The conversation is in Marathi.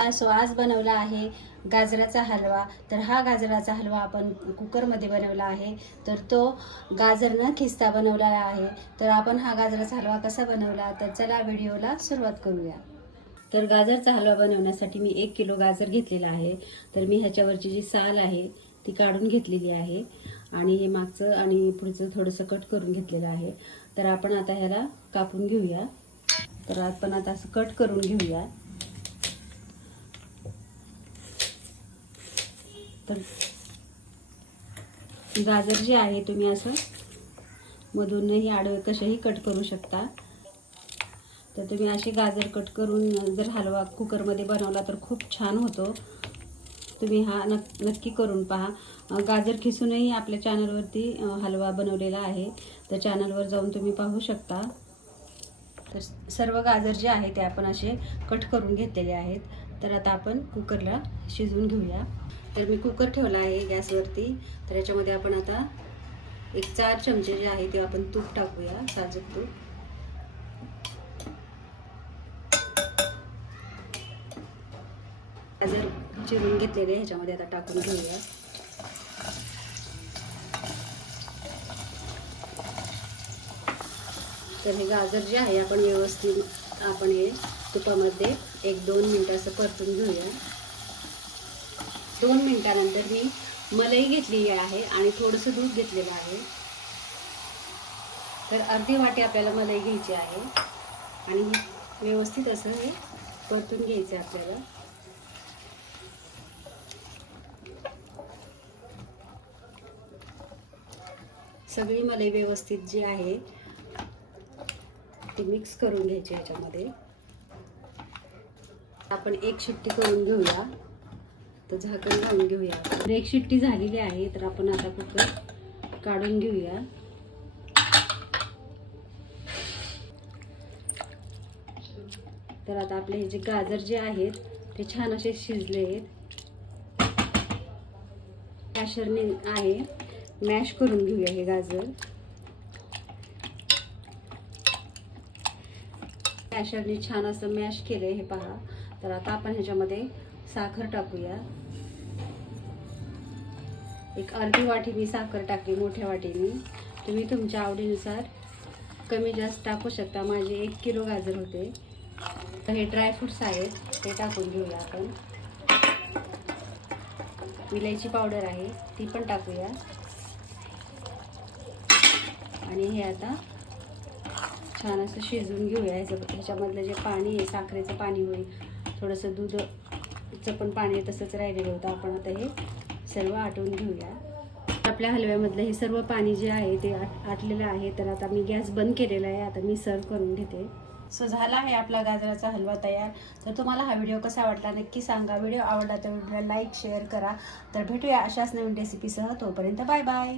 सो आज बनवला आहे गाजराचा हलवा. तर हा गाजराचा हलवा आपण कुकरमध्ये बनवला आहे. तर तो गाजर न खिस्ता बनवलेला आहे. तर आपण हा गाजराचा हलवा कसा बनवला? तर चला व्हिडिओला सुरुवात करूया. तर गाजरचा हलवा बनवण्यासाठी मी एक किलो गाजर घेतलेला आहे. तर मी ह्याच्यावरची जी साल आहे ती काढून घेतलेली आहे. आणि हे मागचं आणि पुढचं थोडंसं कट करून घेतलेलं आहे. तर आपण आता ह्याला कापून घेऊया. तर आपण आता असं कट करून घेऊया. तर गाजर जे आहे तुम्ही असं मधूनही आडवे कसेही कट करू शकता. तर तुम्ही असे गाजर कट करून जर हलवा कुकरमध्ये बनवला तर खूप छान होतो. तुम्ही हा नक नक्की करून पहा. गाजर खिसूनही आपल्या चॅनलवरती हलवा बनवलेला आहे. तर चॅनलवर जाऊन तुम्ही पाहू शकता. तर सर्व गाजर जे आहे ते आपण असे कट करून घेतलेले आहेत. तर आता आपण कुकरला शिजवून घेऊया. तर मी कुकर ठेवला आहे गॅसवरती. तर याच्यामध्ये आपण आता एक चार चमचे जे आहे ते आपण तूप टाकूया साजूक तूप. गाजर चिरून घेतलेले ह्याच्यामध्ये आता टाकून घेऊया. तर हे गाजर जे आहे आपण व्यवस्थित आपण हे तुपामध्ये एक दोन मिनटं असं परतून घेऊया. दोन मिनटानंतर मी मलाई घेतली आहे आणि थोडंसं दूध घेतलेलं आहे. तर अर्धी वाटी आपल्याला मलाई घ्यायची आहे. आणि व्यवस्थित असं हे परतून घ्यायचं आहे आपल्याला. सगळी मलाई व्यवस्थित जी आहे ती मिक्स करून घ्यायची ह्याच्यामध्ये आपण एक शिट्टी करून घेऊया. तर झाकण लावून घेऊया. तर एक शिट्टी झालेली आहे तर आपण आता कुकर काढून घेऊया. तर आता आपले हे जे गाजर जे आहेत ते छान असे शिजले आहेत. मॅशरने आहे. मॅश करून घेऊया हे गाजर. मॅशरने छान असं मॅश केलं हे पहा. तर आता आपण ह्याच्यामध्ये साखर टाकूया. एक अर्धी वाटी मी साखर टाकली मोठ्या वाटीने. तुम्ही तुमच्या आवडीनुसार कमी जास्त टाकू शकता. माझे एक किलो गाजर होते. तर हे ड्रायफ्रूट्स आहेत. ते टाकून घेऊया आपण. विलायची पावडर आहे. ती पण टाकूया. आणि हे आता छान असं शिजवून घेऊया. ह्याचं ह्याच्यामधलं जे पाणी आहे साखरेचं पाणी होईल. थोडंसं दूधचं पण पाणी तसंच राहिलेलं होतं. आपण आता हे सर्व आटवून घेऊया. आपल्या हलव्यामधलं हे सर्व पाणी जे आहे ते आट आटलेलं आहे तर आता मी गॅस बंद केलेला आहे आता मी सर्व करून घेते. सो झाला आहे आपला गाजराचा हलवा तयार. तर तुम्हाला हा व्हिडिओ कसा वाटला नक्की सांगा. व्हिडिओ आवडला तर व्हिडिओला लाईक शेअर करा. तर भेटूया अशाच नवीन रेसिपीसह तोपर्यंत बाय बाय